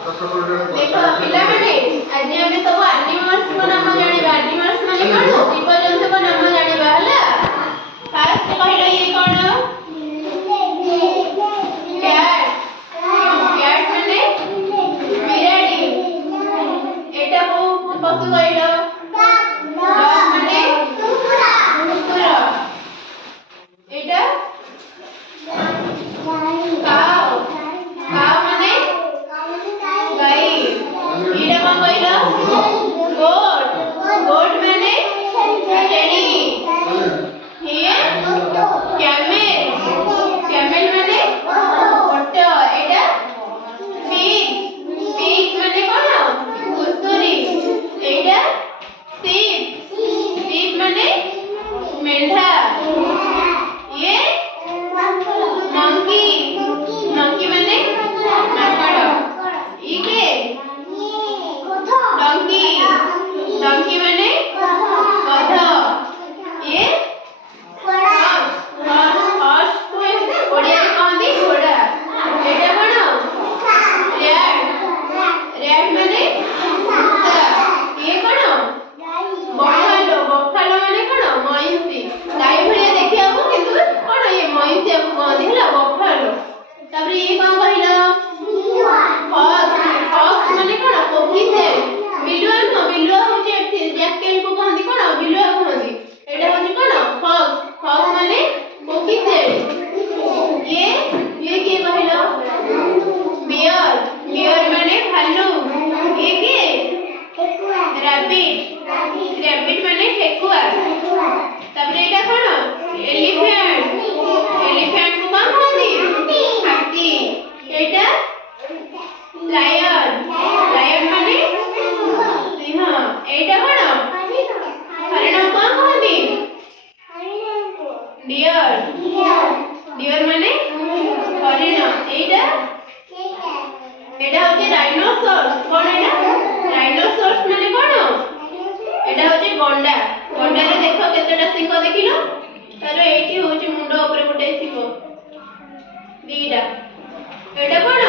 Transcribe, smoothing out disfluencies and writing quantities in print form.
देखो पिला माने आज हम सब एनिमल्स को नाम जानिबा एनिमल्स माने कोन जीव जंतु को नाम जानिबा हला फास्ट कहलो ये कोन कैट कैट माने बिराडी एटा को पशु कहलो डॉग माने कुकुर एटा काऊ काऊ माने गाय एटा कोन कहलो गोट गोट माने शेड़ी ये कैमेल कैमेल माने ओट एटा पिग पिग माने कोन घुसुरी एटा शीप शीप माने मेंढा ये मंकी मंकी माने माकड़ इके डंकी डंकी माने गध ये हॉर्स को ओडिया रे कहंदी घोड़ा एटा कोन रैट रैट माने कुत्ता ये कोन बफालो बफालो माने कोन मयूसी गाय भलिया देखियाबो किंतु कोन ये मयूसी को कहंदी हला बफालो तबरे ये कोन कहिला फॉक्स फॉक्स माने कोन कोकी से बिलुआ न बिलुआ होचे जैकेट को कहंदी कोन बिलुआ कहंदी एटा होचे कोन फॉक्स फॉक्स माने कोकी से ये के कहिला बियर बियर माने भालू ये के रैबिट रैबिट माने ठेकुआ तबरे एटा कोन एलिफेंट एलिफेंट को कोन कहंदी हाथी एटा लायन लायन माने सिंह एटा कोन हरिण कोन कहंदी डियर डियर माने हरिण एटा एटा होचे डायनासोर कोन एटा डायनासोर माने कोन एटा होचे गंडा गंडा रे देखो केतेटा सिंह देखिलो तारो एठी होचे मुंडो ऊपर गोटे सिंह दीटा एटा कोन